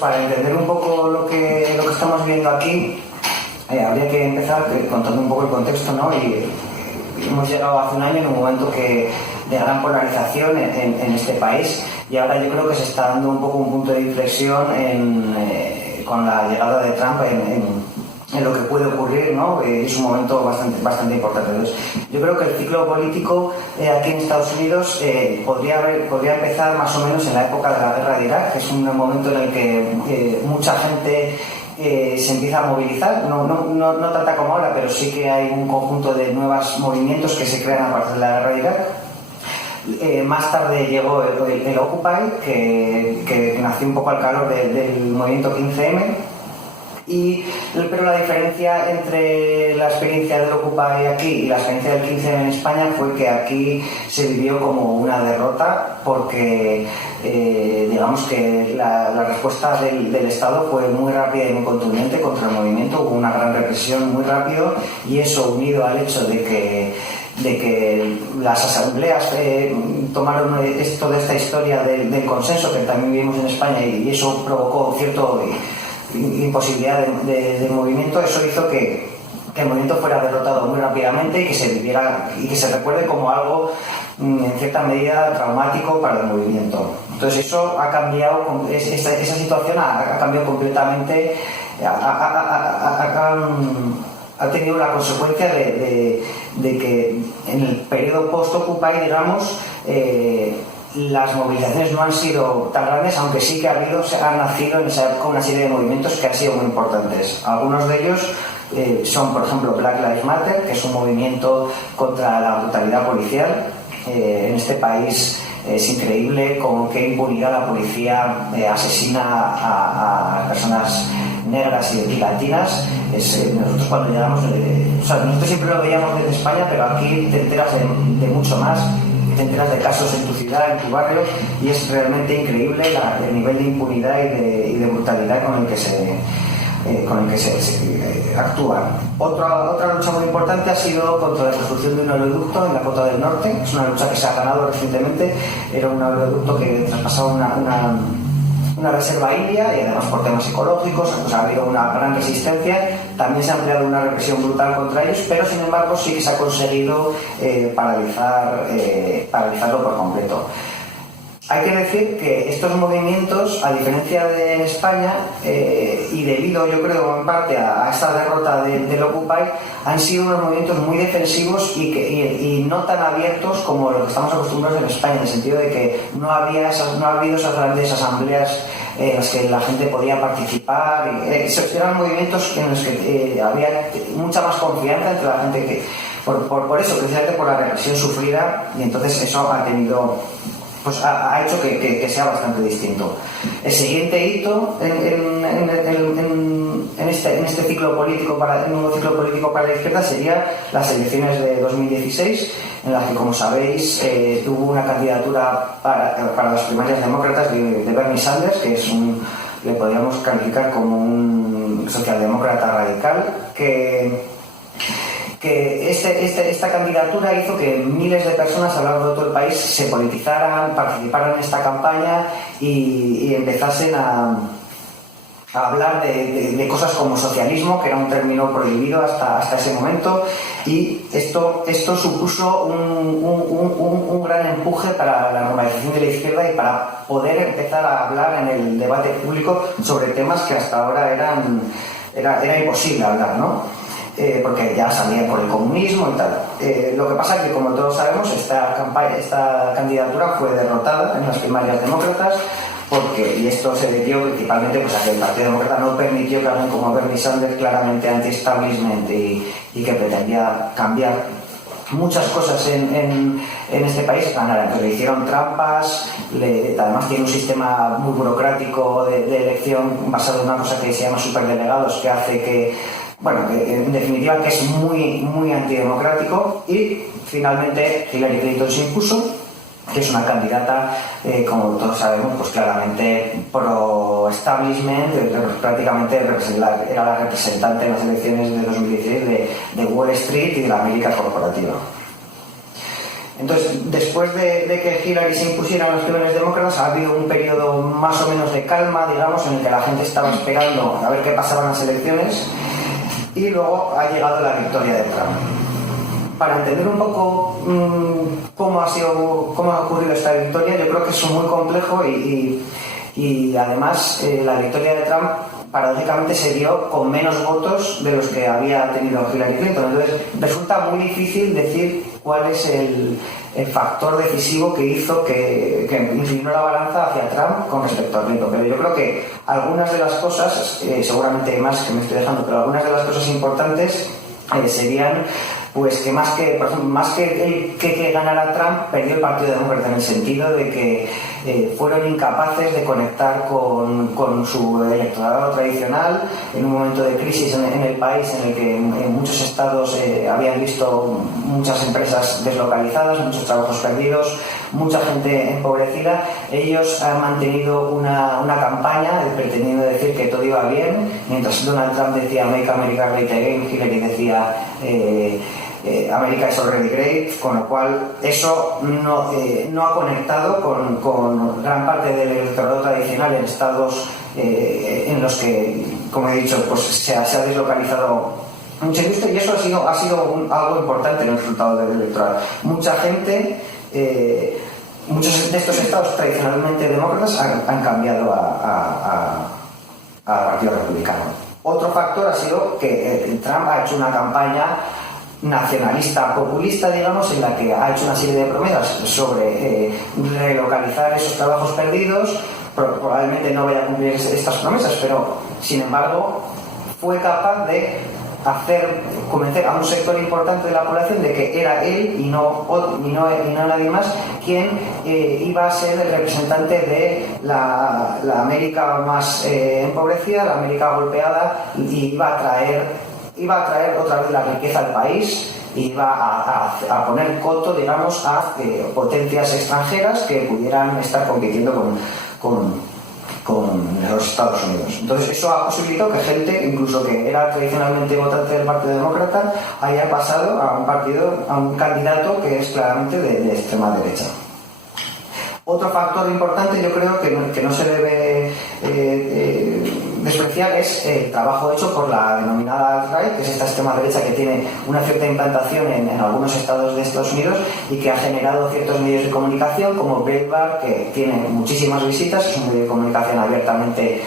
Para entender un poco lo que estamos viendo aquí, habría que empezar contando un poco el contexto, ¿no? Y hemos llegado hace un año en un momento de gran polarización en este país, y ahora yo creo que se está dando un poco un punto de inflexión con la llegada de Trump en lo que puede ocurrir, ¿no? Es un momento bastante importante. Entonces, yo creo que el ciclo político aquí en Estados Unidos podría empezar más o menos en la época de la guerra de Irak, que es un momento en el que mucha gente se empieza a movilizar, no tanta como ahora, pero sí que hay un conjunto de nuevos movimientos que se crean a partir de la guerra de Irak. Más tarde llegó el Occupy, que nació un poco al calor del movimiento 15M. Pero la diferencia entre la experiencia del Occupy aquí y la experiencia del 15 en España fue que aquí se vivió como una derrota, porque digamos que la respuesta del Estado fue muy rápida y muy contundente contra el movimiento. Hubo una gran represión muy rápido, y eso, unido al hecho de que las asambleas tomaron toda esta historia del consenso que también vivimos en España, y eso provocó cierto imposibilidad de movimiento. Eso hizo que el movimiento fuera derrotado muy rápidamente y que se viviera y que se recuerde como algo en cierta medida traumático para el movimiento. Entonces eso ha cambiado, esa situación ha cambiado completamente, ha tenido la consecuencia de que en el periodo post-Occupy, digamos, las movilizaciones no han sido tan grandes, aunque sí que han nacido en esa época una serie de movimientos que han sido muy importantes. Algunos de ellos son, por ejemplo, Black Lives Matter, que es un movimiento contra la brutalidad policial. En este país es increíble con qué impunidad la policía asesina a personas negras y latinas. Nosotros cuando llegamos, nosotros siempre lo veíamos desde España, pero aquí te enteras de mucho más. Te enteras de casos en tu ciudad, en tu barrio, y es realmente increíble el nivel de impunidad y de brutalidad con el que se actúa. Otra lucha muy importante ha sido contra la construcción de un oleoducto en la Dakota del Norte. Es una lucha que se ha ganado recientemente. Era un oleoducto que traspasaba una reserva india, y además por temas ecológicos pues ha habido una gran resistencia. También se ha empleado una represión brutal contra ellos, pero sin embargo sí que se ha conseguido paralizarlo por completo. Hay que decir que estos movimientos, a diferencia de en España, y debido, yo creo, en parte a esta derrota del Occupy, han sido unos movimientos muy defensivos y no tan abiertos como los que estamos acostumbrados en España, en el sentido de que no ha habido esas grandes asambleas en las que la gente podía participar. Eran movimientos en los que había mucha más confianza entre la gente, por eso, precisamente por la represión sufrida, y entonces eso ha hecho que sea bastante distinto. El siguiente hito en este ciclo político, el nuevo ciclo político para la izquierda, sería las elecciones de 2016, en las que, como sabéis, tuvo una candidatura para las primarias demócratas de Bernie Sanders, que le podríamos calificar como un socialdemócrata radical, que esta candidatura hizo que miles de personas a lo largo de todo el país se politizaran, participaran en esta campaña y empezasen a hablar de cosas como socialismo, que era un término prohibido hasta ese momento, y esto supuso un gran empuje para la normalización de la izquierda y para poder empezar a hablar en el debate público sobre temas que hasta ahora era imposible hablar, ¿no? Porque ya salían por el comunismo y tal. Lo que pasa es que, como todos sabemos, esta candidatura fue derrotada en las primarias demócratas, y esto se debió principalmente a que el Partido Demócrata no permitió que alguien como Bernie Sanders, claramente anti-establishment y que pretendía cambiar muchas cosas en este país, ganara. Entonces le hicieron trampas, además tiene un sistema muy burocrático de elección basado en una cosa que se llama superdelegados, que hace que en definitiva, que es muy, muy antidemocrático. Y finalmente Hillary Clinton se impuso, que es una candidata, como todos sabemos, pues claramente pro-establishment, prácticamente era la representante en las elecciones de 2016 de Wall Street y de la América corporativa. Entonces, después de que Hillary se impusiera en los primeros demócratas, ha habido un periodo más o menos de calma, digamos, en el que la gente estaba esperando a ver qué pasaba en las elecciones, y luego ha llegado la victoria de Trump. Para entender un poco cómo ha ocurrido esta victoria, yo creo que es muy complejo y además la victoria de Trump paradójicamente se dio con menos votos de los que había tenido Hillary Clinton. Entonces resulta muy difícil decir cuál es el factor decisivo que hizo que inclinó la balanza hacia Trump con respecto a Clinton. Pero yo creo que algunas de las cosas, seguramente hay más que me estoy dejando, pero algunas de las cosas importantes serían pues que más que, por ejemplo, más que ganara Trump, perdió el Partido Demócrata, en el sentido de que fueron incapaces de conectar con su electorado tradicional en un momento de crisis en el país, en el que en muchos estados habían visto muchas empresas deslocalizadas, muchos trabajos perdidos, mucha gente empobrecida. Ellos han mantenido una campaña pretendiendo decir que todo iba bien, mientras Donald Trump decía Make America Great Again, Hillary decía America is already great, con lo cual eso no ha conectado con gran parte del electorado tradicional en estados en los que, como he dicho, pues se ha deslocalizado mucha industria, y eso ha sido algo importante en el resultado del electoral. Mucha gente, muchos de estos estados tradicionalmente demócratas han cambiado a Partido Republicano. Otro factor ha sido que Trump ha hecho una campaña nacionalista populista, digamos, en la que ha hecho una serie de promesas sobre relocalizar esos trabajos perdidos. Probablemente no vaya a cumplir estas promesas, pero sin embargo fue capaz de convencer a un sector importante de la población de que era él y no nadie más quien iba a ser el representante de la América más empobrecida, la América golpeada, y iba a traer otra vez la riqueza al país, y iba a poner coto, digamos, a potencias extranjeras que pudieran estar compitiendo con los Estados Unidos. Entonces eso ha posibilitado que gente, incluso que era tradicionalmente votante del Partido Demócrata, haya pasado a un candidato que es claramente de extrema derecha. Otro factor importante, yo creo que no se debe despreciar, es el trabajo hecho por la denominada alt-right, que es esta extrema derecha que tiene una cierta implantación en algunos estados de Estados Unidos y que ha generado ciertos medios de comunicación como Breitbart, que tiene muchísimas visitas, es un medio de comunicación abiertamente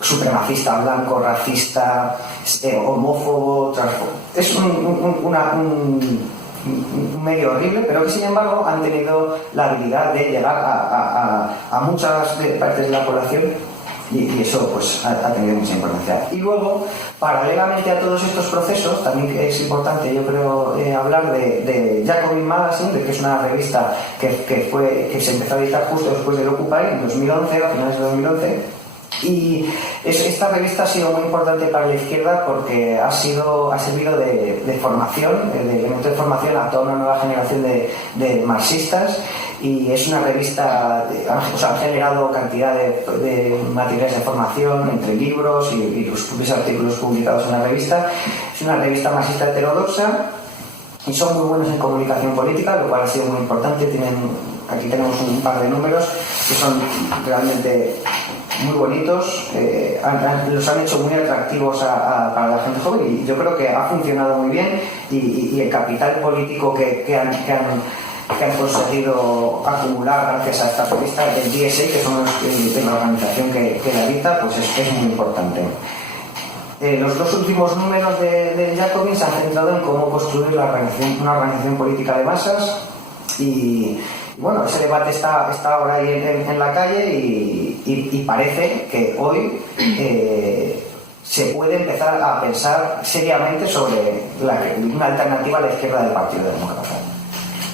supremacista, blanco, racista, homófobo, transfobo. Es un medio horrible, pero que sin embargo han tenido la habilidad de llegar a muchas partes de la población, y eso pues ha tenido mucha importancia. Y luego, paralelamente a todos estos procesos, también es importante, yo creo, hablar de Jacobin Magazine, que es una revista que se empezó a editar justo después del Occupy, en 2011, a finales de 2011. Y esta revista ha sido muy importante para la izquierda porque ha servido de formación, de elemento de formación a toda una nueva generación de marxistas, y es una revista, ha generado cantidad de materiales de formación entre libros y los propios artículos publicados en la revista. Es una revista marxista heterodoxa y son muy buenos en comunicación política, lo cual ha sido muy importante. Aquí tenemos un par de números que son realmente muy bonitos, los han hecho muy atractivos para la gente joven, y yo creo que ha funcionado muy bien, y el capital político que han conseguido acumular gracias a esta revista del DSA, que son la organización que la edita, pues es muy importante. Los dos últimos números de Jacobin se han centrado en cómo construir una organización política de masas, y bueno, ese debate está ahora ahí en la calle, y parece que hoy se puede empezar a pensar seriamente sobre una alternativa a la izquierda del Partido Demócrata.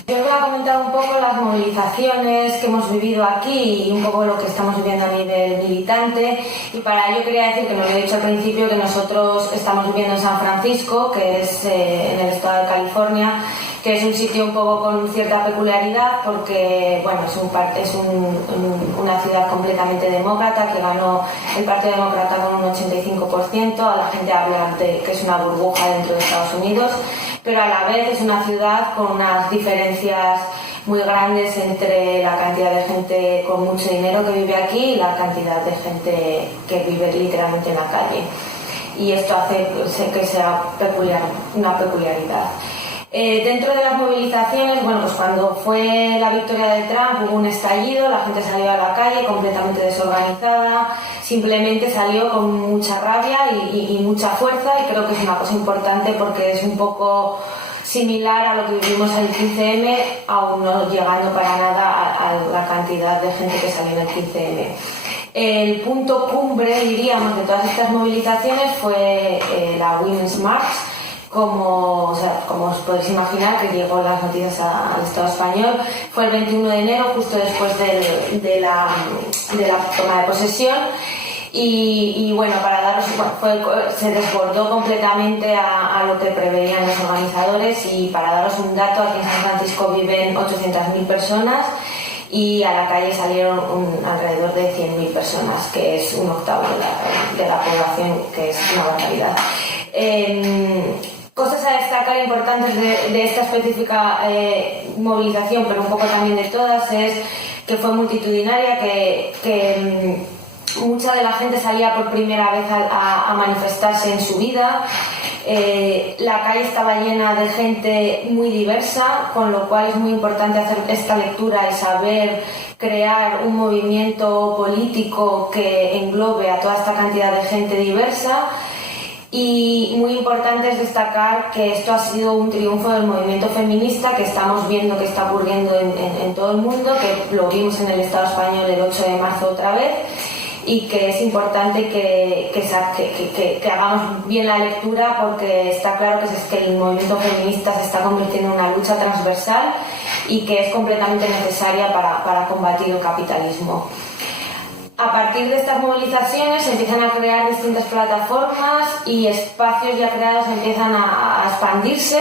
Yo os voy a comentar un poco las movilizaciones que hemos vivido aquí y un poco lo que estamos viviendo a nivel militante, y para ello quería decir, que no lo he dicho al principio, que nosotros estamos viviendo en San Francisco, que es en el estado de California, que es un sitio un poco con cierta peculiaridad porque, bueno, es una ciudad completamente demócrata, que ganó el Partido Demócrata con un 85%. A la gente habla de que es una burbuja dentro de Estados Unidos, pero a la vez es una ciudad con unas diferencias muy grandes entre la cantidad de gente con mucho dinero que vive aquí y la cantidad de gente que vive literalmente en la calle. Y esto hace que sea una peculiaridad. Dentro de las movilizaciones, bueno, pues cuando fue la victoria de Trump hubo un estallido, la gente salió a la calle completamente desorganizada, simplemente salió con mucha rabia y mucha fuerza, y creo que es una cosa importante porque es un poco similar a lo que vivimos en el 15M, aún no llegando para nada a la cantidad de gente que salió en el 15M. El punto cumbre, diríamos, de todas estas movilizaciones fue la Women's March, como os podéis imaginar, que llegó las noticias al Estado español. Fue el 21 de enero, justo después de la toma de posesión. Y bueno, para daros, se desbordó completamente a lo que preveían los organizadores, y para daros un dato, aquí en San Francisco viven 800.000 personas y a la calle salieron alrededor de 100.000 personas, que es un octavo de la población, que es una barbaridad. Cosas a destacar importantes de esta específica movilización, pero un poco también de todas, es que fue multitudinaria, que mucha de la gente salía por primera vez a manifestarse en su vida. La calle estaba llena de gente muy diversa, con lo cual es muy importante hacer esta lectura y saber crear un movimiento político que englobe a toda esta cantidad de gente diversa. Y muy importante es destacar que esto ha sido un triunfo del movimiento feminista, que estamos viendo que está ocurriendo en todo el mundo, que lo vimos en el Estado español el 8 de marzo otra vez, y que es importante que hagamos bien la lectura, porque está claro que el movimiento feminista se está convirtiendo en una lucha transversal y que es completamente necesaria para combatir el capitalismo. A partir de estas movilizaciones se empiezan a crear distintas plataformas y espacios ya creados empiezan a expandirse,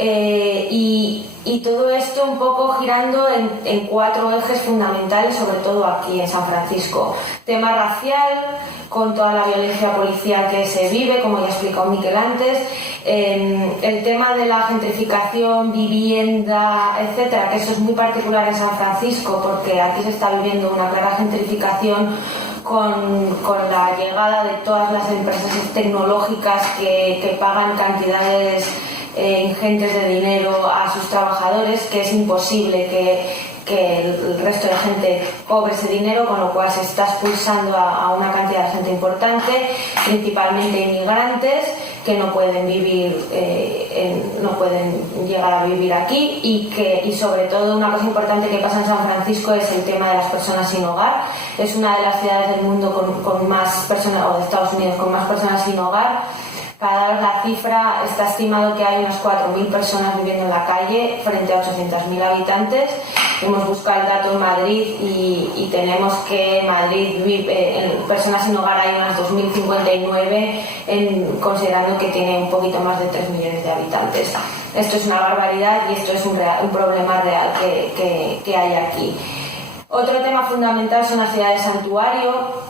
y todo esto un poco girando en 4 ejes fundamentales, sobre todo aquí en San Francisco. Tema racial, con toda la violencia policial que se vive, como ya ha explicado Miquel antes, el tema de la gentrificación, vivienda, etcétera, que eso es muy particular en San Francisco, porque aquí se está viviendo una clara gentrificación con la llegada de todas las empresas tecnológicas que pagan cantidades ingentes de dinero a sus trabajadores, que es imposible que el resto de gente cobre ese dinero, con lo cual se está expulsando a una cantidad de gente importante, principalmente inmigrantes que no pueden no pueden llegar a vivir aquí, y sobre todo una cosa importante que pasa en San Francisco es el tema de las personas sin hogar. Es una de las ciudades del mundo con más personas, o de Estados Unidos, con más personas sin hogar. Para dar la cifra, está estimado que hay unas 4.000 personas viviendo en la calle frente a 800.000 habitantes. Hemos buscado el dato en Madrid y tenemos que en Madrid en personas sin hogar hay unas 2.059, considerando que tiene un poquito más de 3 millones de habitantes. Esto es una barbaridad y esto es un problema real que hay aquí. Otro tema fundamental son las ciudades santuario.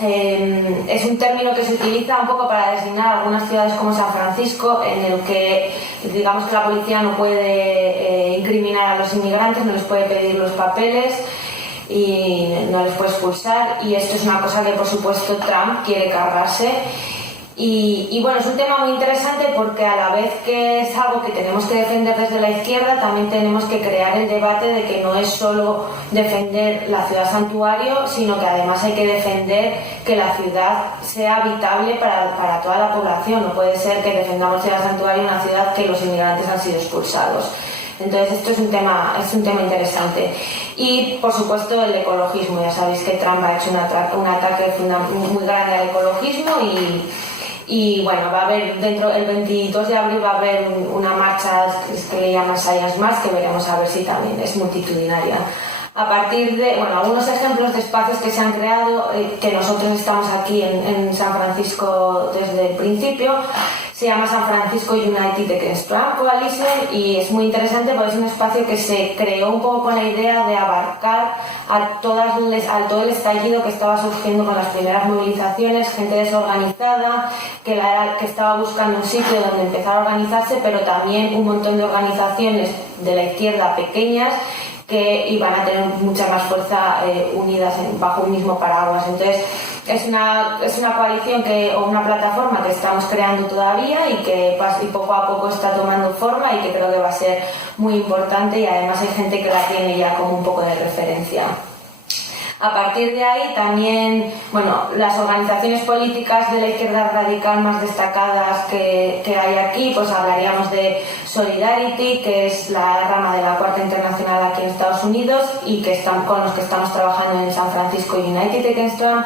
Es un término que se utiliza un poco para designar algunas ciudades como San Francisco, en el que digamos que la policía no puede incriminar a los inmigrantes, no les puede pedir los papeles y no les puede expulsar, y esto es una cosa que por supuesto Trump quiere cargarse. Y bueno, es un tema muy interesante porque a la vez que es algo que tenemos que defender desde la izquierda, también tenemos que crear el debate de que no es solo defender la ciudad santuario, sino que además hay que defender que la ciudad sea habitable para toda la población. No puede ser que defendamos ciudad santuario en una ciudad que los inmigrantes han sido expulsados. Entonces esto es un tema interesante. Y por supuesto el ecologismo. Ya sabéis que Trump ha hecho un ataque muy grande al ecologismo, y bueno, va a haber el 22 de abril va a haber una marcha que le llaman Science March, que veremos a ver si también es multitudinaria. A partir de, algunos ejemplos de espacios que se han creado, que nosotros estamos aquí en San Francisco desde el principio, se llama San Francisco United Against Trump Coalition y es muy interesante porque es un espacio que se creó un poco con la idea de abarcar a todo el estallido que estaba surgiendo con las primeras movilizaciones, gente desorganizada que estaba buscando un sitio donde empezar a organizarse, pero también un montón de organizaciones de la izquierda pequeñas que iban a tener mucha más fuerza unidas bajo un mismo paraguas. Entonces es una coalición o una plataforma que estamos creando todavía y poco a poco está tomando forma y que creo que va a ser muy importante, y además hay gente que la tiene ya como un poco de referencia. A partir de ahí también, las organizaciones políticas de la izquierda radical más destacadas que hay aquí, pues hablaríamos de Solidarity, que es la rama de la Cuarta Internacional aquí en Estados Unidos y con los que estamos trabajando en San Francisco United Against Trump.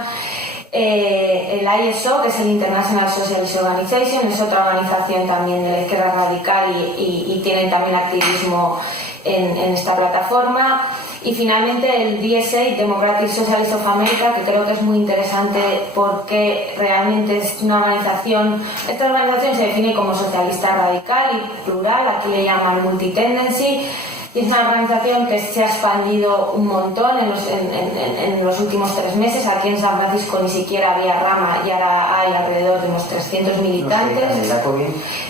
El ISO, que es el International Socialist Organization, es otra organización también de la izquierda radical y tienen también activismo en esta plataforma. Y finalmente el DSA, Democratic Socialist of America, que creo que es muy interesante porque realmente es una organización, esta organización se define como socialista radical y plural, aquí le llaman multi-tendency, y es una organización que se ha expandido un montón en los últimos 3 meses. Aquí en San Francisco ni siquiera había rama y ahora hay alrededor de unos 300 militantes.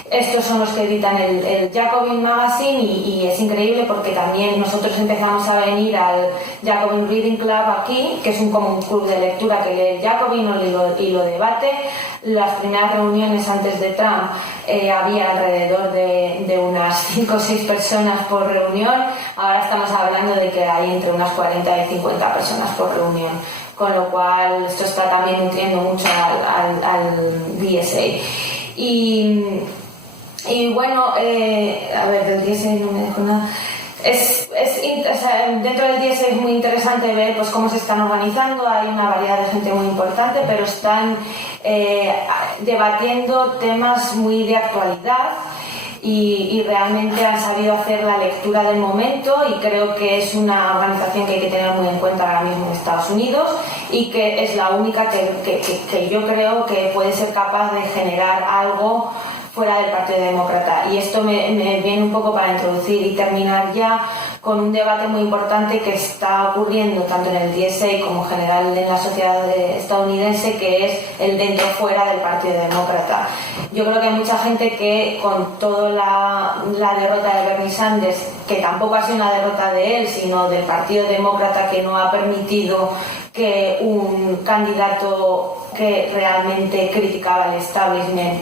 Estos son los que editan el Jacobin Magazine y es increíble porque también nosotros empezamos a venir al Jacobin Reading Club aquí, que es como un club de lectura que lee el Jacobin y lo debate. Las primeras reuniones antes de Trump había alrededor de unas 5 o 6 personas por reunión. Ahora estamos hablando de que hay entre unas 40 y 50 personas por reunión, con lo cual esto está también nutriendo mucho al DSA. Y bueno, a ver, del DSA no me dejo nada. Dentro del DSA es muy interesante ver pues cómo se están organizando. Hay una variedad de gente muy importante, pero están debatiendo temas muy de actualidad y realmente han sabido hacer la lectura del momento, y creo que es una organización que hay que tener muy en cuenta ahora mismo en Estados Unidos y que es la única que yo creo que puede ser capaz de generar algo fuera del Partido Demócrata. Y esto me viene un poco para introducir y terminar ya con un debate muy importante que está ocurriendo tanto en el DSA como en general en la sociedad estadounidense, que es el dentro-fuera del Partido Demócrata. Yo creo que hay mucha gente que, con toda la derrota de Bernie Sanders, que tampoco ha sido una derrota de él, sino del Partido Demócrata, que no ha permitido que un candidato que realmente criticaba el establishment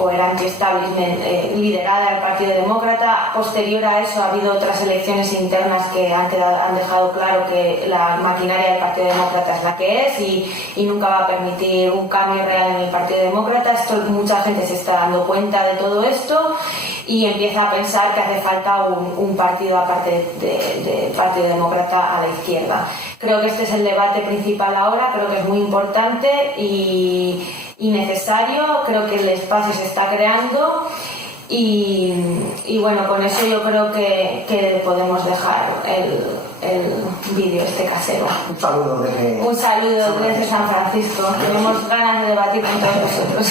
o era anti-establishment liderada el Partido Demócrata. Posterior a eso ha habido otras elecciones internas que han dejado claro que la maquinaria del Partido Demócrata es la que es y nunca va a permitir un cambio real en el Partido Demócrata. Mucha gente se está dando cuenta de todo esto y empieza a pensar que hace falta un partido aparte del Partido Demócrata a la izquierda. Creo que este es el debate principal ahora, creo que es muy importante y necesario. Creo que el espacio se está creando y bueno, con eso yo creo que podemos dejar el vídeo casero. Un saludo desde San Francisco. Tenemos ganas de debatir con todos vosotros.